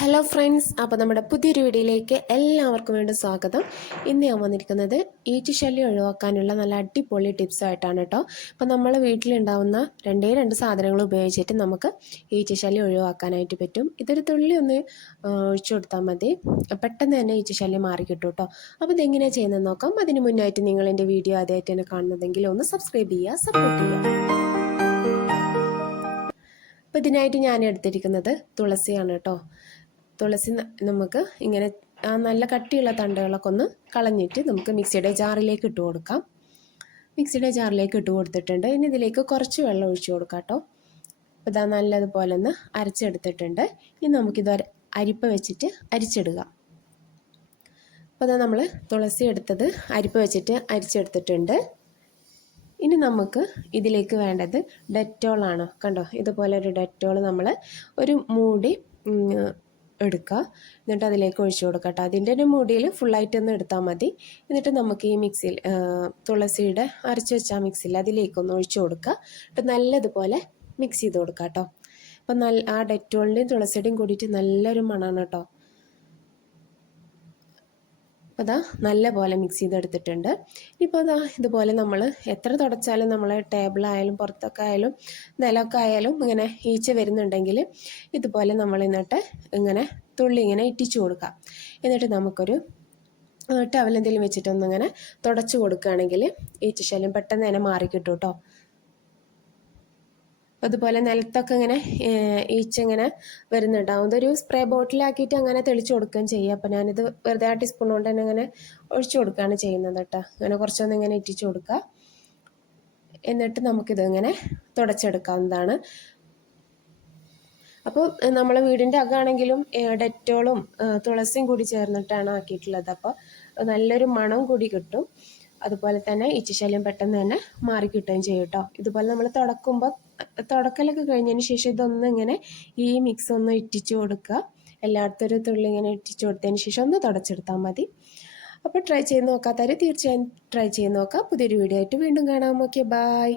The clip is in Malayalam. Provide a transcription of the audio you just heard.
ഹലോ ഫ്രണ്ട്സ് അപ്പോൾ നമ്മുടെ പുതിയൊരു വീഡിയോയിലേക്ക് എല്ലാവർക്കും വേണ്ടി സ്വാഗതം. ഇന്ന് ഞാൻ വന്നിരിക്കുന്നത് ഈച്ചശല്യം ഒഴിവാക്കാനുള്ള നല്ല അടിപൊളി ടിപ്സ് ആയിട്ടാണ് കേട്ടോ അപ്പോൾ നമ്മൾ വീട്ടിലുണ്ടാവുന്ന രണ്ടേ രണ്ട് സാധനങ്ങൾ ഉപയോഗിച്ചിട്ട് നമുക്ക് ഈച്ചശല്യം ഒഴിവാക്കാനായിട്ട് പറ്റും. ഇതൊരു തുള്ളി ഒന്ന് ഒഴിച്ചു കൊടുത്താൽ മതി. പെട്ടെന്ന് തന്നെ ഈച്ചശല്യം മാറി കിട്ടും കേട്ടോ അപ്പോൾ ഇതെങ്ങനെയാണ് ചെയ്യുന്നത് നോക്കാം. അതിന് മുന്നായിട്ട് നിങ്ങൾ എന്റെ വീഡിയോ ആദ്യമായിട്ട് തന്നെ കാണുന്നതെങ്കിൽ ഒന്ന് സബ്സ്ക്രൈബ് ചെയ്യുക സപ്പോർട്ട് ചെയ്യുക. അപ്പോൾ ഇതിനായിട്ട് ഞാൻ എടുത്തിരിക്കുന്നത് തുളസിയാണ് കേട്ടോ തുളസി നമുക്ക് ഇങ്ങനെ ആ നല്ല കട്ടിയുള്ള തണ്ടുകളൊക്കെ ഒന്ന് കളഞ്ഞിട്ട് നമുക്ക് മിക്സിയുടെ ജാറിലേക്ക് ഇട്ട് കൊടുക്കാം. മിക്സിയുടെ ജാറിലേക്ക് ഇട്ട് കൊടുത്തിട്ടുണ്ട്. ഇനി ഇതിലേക്ക് കുറച്ച് വെള്ളം ഒഴിച്ച് കൊടുക്കാം കേട്ടോ. അപ്പോൾ ഇതാ നല്ലതുപോലെ ഒന്ന് അരച്ചെടുത്തിട്ടുണ്ട്. ഇനി നമുക്കിത് അരിപ്പ വെച്ചിട്ട് അരിച്ചിടുക. അപ്പോൾ അതാ നമ്മൾ തുളസി എടുത്തത് അരിപ്പ വെച്ചിട്ട് അരിച്ചെടുത്തിട്ടുണ്ട്. ഇനി നമുക്ക് ഇതിലേക്ക് വേണ്ടത് ഡെറ്റോളാണ്. കണ്ടോ? ഇതുപോലെ ഒരു ഡെറ്റോൾ നമ്മൾ ഒരു മൂടി എടുക്കുക എന്നിട്ട് അതിലേക്ക് ഒഴിച്ചു കൊടുക്കുക കേട്ടോ അതിന്റെ ഒരു മൂടിയിൽ ഫുള്ളായിട്ടൊന്ന് എടുത്താൽ മതി. എന്നിട്ട് നമുക്ക് ഈ മിക്സിയിൽ തുളസിയുടെ അരച്ച് വെച്ച മിക്സിയിൽ അതിലേക്കൊന്ന് ഒഴിച്ചു കൊടുക്കുക എന്നിട്ട് നല്ലതുപോലെ മിക്സ് ചെയ്ത് കൊടുക്കുക കേട്ടോ അപ്പം നല്ല ആ ഡെറ്റോളിന്റെയും തുളസിയുടെയും കൂടിയിട്ട് നല്ലൊരു മണമാണ് കേട്ടോ അപ്പോൾ അതാ നല്ല പോലെ മിക്സ് ചെയ്തെടുത്തിട്ടുണ്ട്. ഇപ്പോൾ അതാ ഇതുപോലെ നമ്മൾ എത്ര തുടച്ചാലും നമ്മൾ ടേബിളായാലും പുറത്തൊക്കെ ആയാലും നിലമൊക്കെ ആയാലും ഇങ്ങനെ ഈച്ച വരുന്നുണ്ടെങ്കിൽ ഇതുപോലെ നമ്മൾ എന്നിട്ട് ഇങ്ങനെ തുള്ളി ഇങ്ങനെ ഇറ്റിച്ചു കൊടുക്കുക എന്നിട്ട് നമുക്കൊരു ടവൽ എന്തെങ്കിലും വെച്ചിട്ടൊന്നിങ്ങനെ തുടച്ചു കൊടുക്കുകയാണെങ്കിൽ ഈച്ചശല്യം പെട്ടെന്ന് തന്നെ മാറിക്കിട്ടും കേട്ടോ അതുപോലെ നിലത്തൊക്കെ ഇങ്ങനെ ഈച്ചിങ്ങനെ വരുന്നുണ്ടാവും ഇതൊരു സ്പ്രേ ബോട്ടിലാക്കിയിട്ട് അങ്ങനെ തെളിച്ച് കൊടുക്കുകയും ചെയ്യുക അപ്പോൾ ഞാനിത് വെറുതെ ആ ടീസ്പൂൺ കൊണ്ട് തന്നെ ഇങ്ങനെ ഒഴിച്ചു കൊടുക്കുകയാണ് ചെയ്യുന്നത് കേട്ടോ. അങ്ങനെ കുറച്ചൊന്ന് ഇങ്ങനെ ഇറ്റിച്ച് കൊടുക്കുക. എന്നിട്ട് നമുക്കിത് ഇങ്ങനെ തുടച്ചെടുക്കാവുന്നതാണ്. അപ്പോൾ നമ്മൾ വീടിന്റെ അകമാണെങ്കിലും ഡെറ്റോളും തുളസിയും കൂടി ചേർന്നിട്ടാണ് ആക്കിയിട്ടുള്ളത്. അപ്പോൾ നല്ലൊരു മണം കൂടി കിട്ടും. അതുപോലെ തന്നെ ഇച്ചശല്യം പെട്ടെന്ന് തന്നെ മാറി കിട്ടുകയും ചെയ്യും കേട്ടോ ഇതുപോലെ നമ്മൾ തുടക്കുമ്പോൾ തുടക്കലൊക്കെ കഴിഞ്ഞതിന് ശേഷം ഇതൊന്ന് ഇങ്ങനെ ഈ മിക്സ് ഒന്ന് ഇറ്റിച്ച് കൊടുക്കുക. എല്ലായിടത്തും ഒരു തുള്ളി ഇങ്ങനെ ഇറ്റിച്ച് കൊടുത്തതിന് ശേഷം ഒന്ന് തുടച്ചെടുത്താൽ മതി. അപ്പോൾ ട്രൈ ചെയ്ത് നോക്കാത്തവർ തീർച്ചയായും ട്രൈ ചെയ്ത് നോക്കാം. പുതിയൊരു വീഡിയോ ആയിട്ട് വീണ്ടും കാണാം. Okay bye